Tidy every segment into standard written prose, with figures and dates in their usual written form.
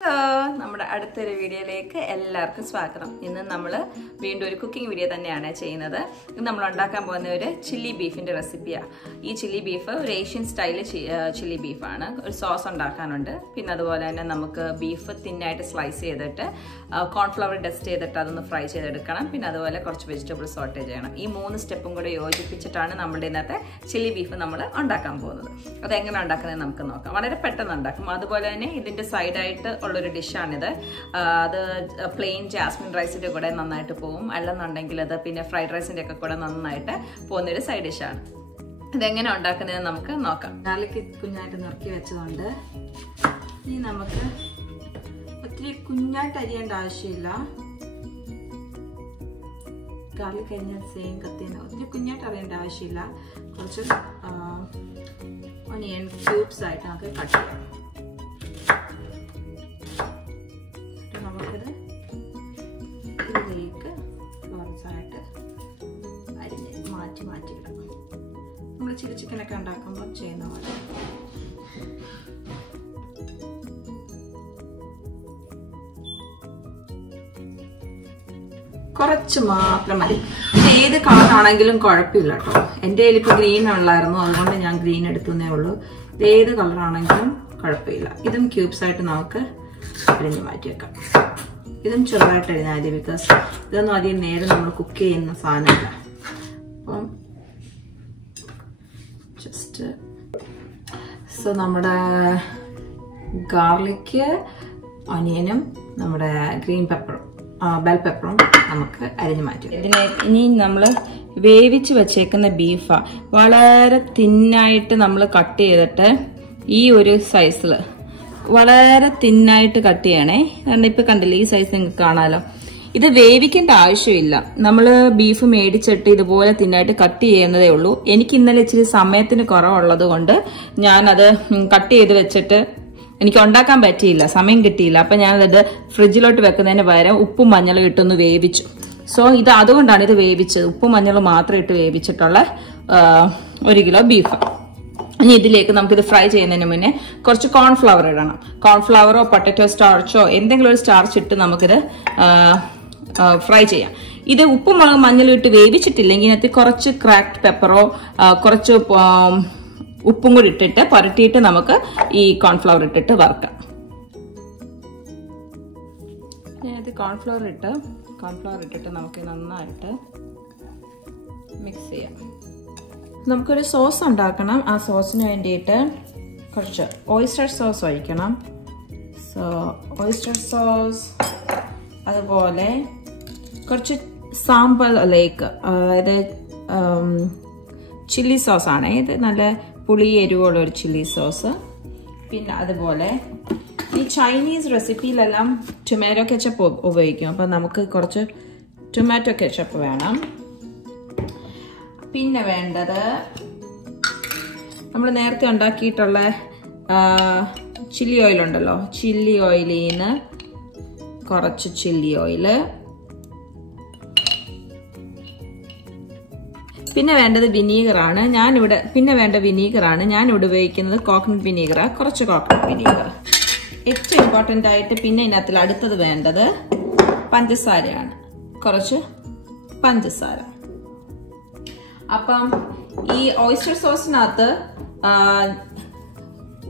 നമ്മുടെ അടുത്തൊരു വീഡിയോയിലേക്ക് എല്ലാവർക്കും സ്വാഗതം. ഇന്ന് നമ്മൾ വീണ്ടും ഒരു കുക്കിംഗ് വീഡിയോ തന്നെയാണ് ചെയ്യുന്നത്. ഇന്ന് നമ്മൾ ഉണ്ടാക്കാൻ പോകുന്ന ഒരു ചില്ലി ബീഫിൻ്റെ റെസിപ്പിയാണ്. ഈ ചില്ലി ബീഫ് ഒരു ഏഷ്യൻ സ്റ്റൈൽ ചില്ലി ബീഫാണ്. ഒരു സോസ് ഉണ്ടാക്കാനുണ്ട്. പിന്നെ അതുപോലെ തന്നെ നമുക്ക് ബീഫ് തിന്നായിട്ട് സ്ലൈസ് ചെയ്തിട്ട് കോൺഫ്ലവർ ഡസ്റ്റ് ചെയ്തിട്ട് അതൊന്ന് ഫ്രൈ ചെയ്തെടുക്കണം. പിന്നെ അതുപോലെ കുറച്ച് വെജിറ്റബിൾസ് സോട്ടേ ചെയ്യണം. ഈ 3 സ്റ്റെപ്പും കൂടെ യോജിപ്പിച്ചിട്ടാണ് നമ്മുടെ ഇന്നത്തെ ചില്ലി ബീഫ് നമ്മൾ ഉണ്ടാക്കാൻ പോകുന്നത്. അതെങ്ങനെ ഉണ്ടാക്കുന്നത് നമുക്ക് നോക്കാം. വളരെ പെട്ടെന്ന് ഉണ്ടാക്കും. അതുപോലെ തന്നെ ഇതിൻ്റെ സൈഡായിട്ട് ഉള്ളൊരു ഡിഷാണിത്. അത് പ്ലെയിൻ ജാസ്മിൻ റൈസിൻ്റെ കൂടെ നന്നായിട്ട് പോകും. അല്ലെന്നുണ്ടെങ്കിൽ അത് പിന്നെ ഫ്രൈഡ് റൈസിൻ്റെ ഒക്കെ കൂടെ നന്നായിട്ട് പോകുന്നൊരു സൈഡ് ഡിഷാണ്. ഇതെങ്ങനെ ഉണ്ടാക്കുന്നത് നമുക്ക് നോക്കാം. ഗാർലിക് കുഞ്ഞായിട്ട് നുറുക്കി വെച്ചതുകൊണ്ട് ഇനി നമുക്ക് ഒത്തിരി കുഞ്ഞായിട്ട് അരിയേണ്ട ആവശ്യമില്ല. ഗാർലിക് അരിഞ്ഞാൽ സെയിം കത്തിയാണ്. ഒത്തിരി കുഞ്ഞായിട്ട് അറിയേണ്ട ആവശ്യമില്ല. കുറച്ച് ഒനിയൻ ക്യൂബ്സ് ആയിട്ട് നമുക്ക് കട്ട് ചെയ്യാം. നമുക്കിത് ഇതിലേക്ക് കുറച്ചായിട്ട് അരിഞ്ഞ് മാറ്റിയിടാം. നമ്മൾ ചില്ലി ചിക്കനൊക്കെ ഉണ്ടാക്കുമ്പോൾ ചെയ്യുന്ന പോലെ. കുറച്ച് മാത്രം മതി. ഏത് കളറാണെങ്കിലും കുഴപ്പമില്ല കേട്ടോ. എൻ്റെ കയ്യിൽ ഇപ്പോൾ ഗ്രീൻ ഉള്ളായിരുന്നു, അതുകൊണ്ട് ഞാൻ ഗ്രീൻ എടുത്തേ ഉള്ളൂ. ഏത് കളറാണെങ്കിലും കുഴപ്പമില്ല. ഇതും ക്യൂബ്സ് ആയിട്ട് നമുക്ക് അരിഞ്ഞ് മാറ്റി വെക്കാം. ഇതും ചെറുതായിട്ട് അരിഞ്ഞാൽ മതി. ബിക്കോസ് ഇതൊന്നും അധികം നേരം നമ്മൾ കുക്ക് ചെയ്യുന്ന സാധനമല്ല. അപ്പം ജസ്റ്റ് സോ നമ്മുടെ ഗാർലിക്ക്, ഒനിയനും നമ്മുടെ ഗ്രീൻ പെപ്പറും ബെൽ പെപ്പറും നമുക്ക് അരിഞ്ഞ് മാറ്റി. ഇനി നമ്മൾ വേവിച്ച് വെച്ചേക്കുന്ന ബീഫാ വളരെ തിന്നായിട്ട് നമ്മൾ കട്ട് ചെയ്തിട്ട് ഈ ഒരു സൈസിൽ വളരെ തിന്നായിട്ട് കട്ട് ചെയ്യണേ. കാരണം ഇപ്പൊ കണ്ടില്ലേ, ഈ സൈസ് നിങ്ങൾക്ക് കാണാലോ. ഇത് വേവിക്കേണ്ട ആവശ്യമില്ല. നമ്മൾ ബീഫ് മേടിച്ചിട്ട് ഇതുപോലെ തിന്നായിട്ട് കട്ട് ചെയ്യുന്നതേ ഉള്ളൂ. എനിക്ക് ഇന്നലെ ഇച്ചിരി സമയത്തിന് കുറവുള്ളത് കൊണ്ട് ഞാനത് കട്ട് ചെയ്ത് വെച്ചിട്ട് എനിക്ക് ഉണ്ടാക്കാൻ പറ്റിയില്ല, സമയം കിട്ടിയില്ല. അപ്പൊ ഞാനത് ഫ്രിഡ്ജിലോട്ട് വെക്കുന്നതിന് പകരം ഉപ്പും മഞ്ഞളും ഇട്ടൊന്ന് വേവിച്ചു. സോ ഇത് അതുകൊണ്ടാണ് ഇത് വേവിച്ചത്. ഉപ്പും മഞ്ഞളും മാത്രം ഇട്ട് വേവിച്ചിട്ടുള്ള 1 കിലോ ബീഫ്. ഇനി ഇതിലേക്ക് നമുക്കിത് ഫ്രൈ ചെയ്യുന്നതിന് മുന്നേ കുറച്ച് കോൺഫ്ലവർ ഇടണം. കോൺഫ്ലവറോ പൊട്ടറ്റോ സ്റ്റാർച്ചോ എന്തെങ്കിലും ഒരു സ്റ്റാർച്ച് ഇട്ട് നമുക്കിത് ഫ്രൈ ചെയ്യാം. ഇത് ഉപ്പും മുളകും മഞ്ഞളും ഇട്ട് വേവിച്ചിട്ടില്ലെങ്കിൽ ഇതിനകത്ത് കുറച്ച് ക്രാക്ഡ് പെപ്പറോ കുറച്ച് ഉപ്പും കൂടി ഇട്ടിട്ട് പുരട്ടിയിട്ട് നമുക്ക് ഈ കോൺഫ്ലവർ ഇട്ടിട്ട് വറുക്കാം. ഇതിനകത്ത് കോൺഫ്ലവർ ഇട്ടിട്ട് നമുക്ക് നന്നായിട്ട് മിക്സ് ചെയ്യാം. നമുക്കൊരു സോസ് ഉണ്ടാക്കണം. ആ സോസിന് വേണ്ടിയിട്ട് കുറച്ച് ഓയിസ്റ്റർ സോസ് ഒഴിക്കണം. സോ ഓയിസ്റ്റർ സോസ്, അതുപോലെ കുറച്ച് സാമ്പാർ ലേക്ക്, അതായത് ചില്ലി സോസാണ് ഇത്. നല്ല പുളി എരിവുള്ള ഒരു ചില്ലി സോസ്. പിന്നെ അതുപോലെ ഈ ചൈനീസ് റെസിപ്പിയിലെല്ലാം ടൊമാറ്റോ കെച്ചപ്പ് ഉപയോഗിക്കും. അപ്പം നമുക്ക് കുറച്ച് ടൊമാറ്റോ കെച്ചപ്പ് വേണം. പിന്നെ വേണ്ടത് നമ്മൾ നേരത്തെ ഉണ്ടാക്കിയിട്ടുള്ള ചില്ലി ഓയിൽ ഉണ്ടല്ലോ, ചില്ലി ഓയിലിൽ നിന്ന് കുറച്ച് ചില്ലി ഓയില്. പിന്നെ വേണ്ടത് വിനീഗറാണ്. ഞാനിവിടെ ഉപയോഗിക്കുന്നത് കോക്കനട്ട് വിനീഗർ, കുറച്ച് കോക്കനട്ട് വിനീഗർ. ഏറ്റവും ഇമ്പോർട്ടൻ്റ് ആയിട്ട് പിന്നെ ഇതിനകത്തിൽ അടുത്തത് വേണ്ടത് പഞ്ചസാരയാണ്, കുറച്ച് പഞ്ചസാര. അപ്പം ഈ ഓയിസ്റ്റർ സോസിനകത്ത്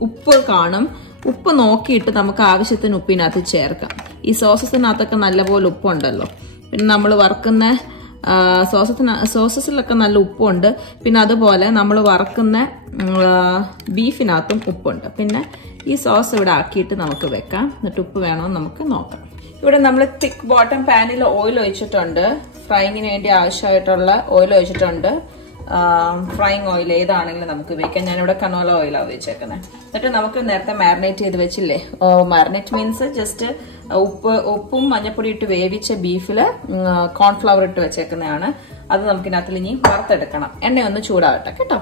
ഉപ്പ് കാണും. ഉപ്പ് നോക്കിയിട്ട് നമുക്ക് ആവശ്യത്തിന് ഉപ്പിനകത്ത് ചേർക്കാം. ഈ സോസസിനകത്തൊക്കെ നല്ലപോലെ ഉപ്പുണ്ടല്ലോ. പിന്നെ നമ്മൾ വറുക്കുന്ന സോസസിലൊക്കെ നല്ല ഉപ്പുണ്ട്. പിന്നെ അതുപോലെ നമ്മൾ വറുക്കുന്ന ബീഫിനകത്തും ഉപ്പുണ്ട്. പിന്നെ ഈ സോസ് ഇവിടെ ആക്കിയിട്ട് നമുക്ക് വെക്കാം. എന്നിട്ട് ഉപ്പ് വേണമെന്ന് നമുക്ക് നോക്കാം. ഇവിടെ നമ്മൾ തിക്ക് ബോട്ടം പാനിൽ ഓയിൽ ഒഴിച്ചിട്ടുണ്ട്. ഫ്രൈങ്ങിന് വേണ്ടി ആവശ്യമായിട്ടുള്ള ഓയിൽ ഒഴിച്ചിട്ടുണ്ട്. ഫ്രൈങ് ഓയിൽ ഏതാണെങ്കിലും നമുക്ക് ഉപയോഗിക്കാം. ഞാനിവിടെ കനോല ഓയിലാണ് ഉപയോഗിച്ചേക്കുന്നത്. എന്നിട്ട് നമുക്ക് നേരത്തെ മാരിനേറ്റ് ചെയ്ത് വെച്ചില്ലേ, മാരിനേറ്റ് മീൻസ് ജസ്റ്റ് ഉപ്പും മഞ്ഞപ്പൊടി ഇട്ട് വേവിച്ച ബീഫിൽ കോൺഫ്ലവർ ഇട്ട് വെച്ചേക്കുന്നതാണ്. അത് നമുക്കിനകത്തിൽ ഇനി വറുത്തെടുക്കണം. എണ്ണയൊന്ന് ചൂടാവട്ടെ കേട്ടോ.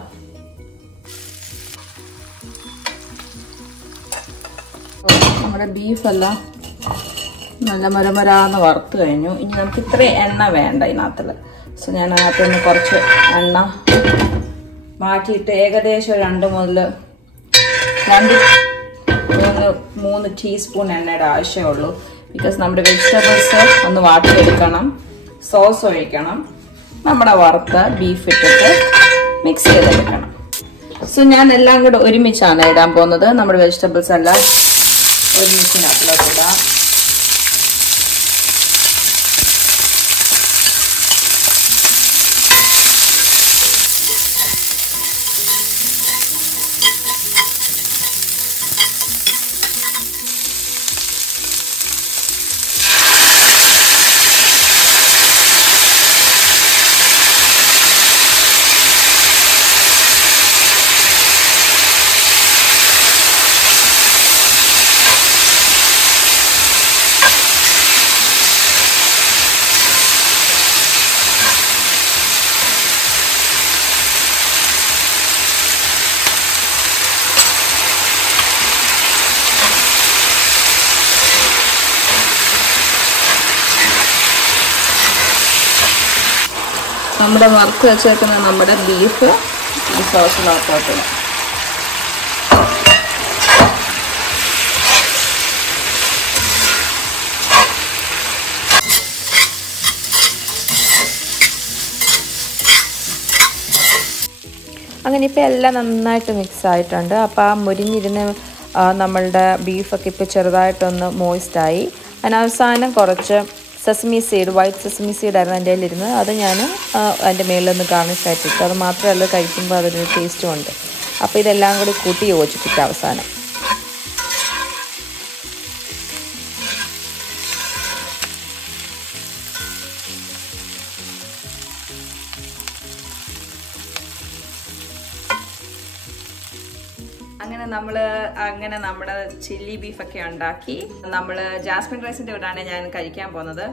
നമ്മുടെ ബീഫെല്ലാം നല്ല മരമരാന്ന് വറുത്ത് കഴിഞ്ഞു. ഇനി നമുക്ക് ഇത്രയും എണ്ണ വേണ്ട ഇതിനകത്തിൽ. സോ ഞാൻ അതിനകത്തുനിന്ന് കുറച്ച് എണ്ണ മാറ്റിയിട്ട് ഏകദേശം 2 മുതൽ 2 3 ടീസ്പൂൺ എണ്ണയുടെ ആവശ്യമുള്ളൂ. ബിക്കോസ് നമ്മുടെ വെജിറ്റബിൾസ് ഒന്ന് വാട്ടിയെടുക്കണം, സോസ് ഒഴിക്കണം, നമ്മുടെ വറുത്ത ബീഫ് ഇട്ടിട്ട് മിക്സ് ചെയ്തെടുക്കണം. സോ ഞാൻ എല്ലാം കൂടെ ഒരുമിച്ചാണ് ഇടാൻ പോകുന്നത്. നമ്മുടെ വെജിറ്റബിൾസ് എല്ലാം ഒരുമിച്ചിനകത്തിലോട്ട് ഇടാം. നമ്മുടെ വറുത്ത് വെച്ചേക്കുന്ന നമ്മുടെ ബീഫ് ഈ സോസിനകത്തോട്ട് അങ്ങനെ ഇപ്പോൾ എല്ലാം നന്നായിട്ട് മിക്സ് ആയിട്ടുണ്ട്. അപ്പോൾ ആ മുരിഞ്ഞിരുന്ന് നമ്മളുടെ ബീഫൊക്കെ ഇപ്പോൾ ചെറുതായിട്ടൊന്ന് മോയിസ്റ്റായി. അതിനവസാനം കുറച്ച് സെസമി സീഡ്, വൈറ്റ് സെസമി സീഡായിരുന്നു എൻ്റെ കയ്യിലിരുന്ന്. അത് ഞാൻ അതിൻ്റെ മേളിലൊന്ന് ഗാർണിഷ് ആയിട്ടിട്ടു. അത് മാത്രമല്ല, കഴിക്കുമ്പോൾ അതൊരു ടേസ്റ്റും ഉണ്ട്. അപ്പോൾ ഇതെല്ലാം കൂടി കൂട്ടി യോജിപ്പിക്കുക അവസാനം. അങ്ങനെ നമ്മുടെ ചില്ലി ബീഫൊക്കെ ഉണ്ടാക്കി. നമ്മൾ ജാസ്മിൻ റൈസിൻ്റെ കൂടെയാണ് ഞാൻ കഴിക്കാൻ പോകുന്നത്.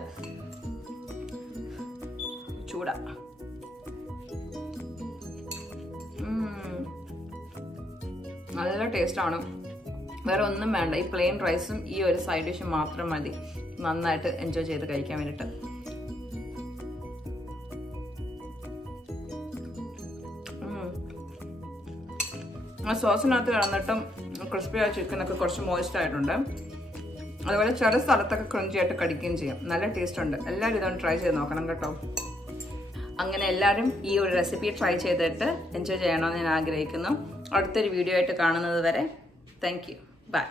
ചൂട നല്ല ടേസ്റ്റാണ്. വേറെ ഒന്നും വേണ്ട. ഈ പ്ലെയിൻ റൈസും ഈ ഒരു സൈഡ് ഡിഷും മാത്രം മതി നന്നായിട്ട് എൻജോയ് ചെയ്ത് കഴിക്കാൻ വേണ്ടിയിട്ട്. ആ സോസിനകത്ത് കിടന്നിട്ടും ക്രിസ്പിയായ ചിക്കനൊക്കെ കുറച്ച് മോയിസ്റ്റ് ആയിട്ടുണ്ട്. അതുപോലെ ചില സ്ഥലത്തൊക്കെ ക്രഞ്ചി ആയിട്ട് കടിക്കുകയും ചെയ്യും. നല്ല ടേസ്റ്റ് ഉണ്ട്. എല്ലാവരും ഇതൊന്ന് ട്രൈ ചെയ്ത് നോക്കണം കേട്ടോ. അങ്ങനെ എല്ലാവരും ഈ ഒരു റെസിപ്പി ട്രൈ ചെയ്തിട്ട് എൻജോയ് ചെയ്യണമെന്ന് ഞാൻ ആഗ്രഹിക്കുന്നു. അടുത്തൊരു വീഡിയോ ആയിട്ട് കാണുന്നത് വരെ താങ്ക് യു. ബൈ.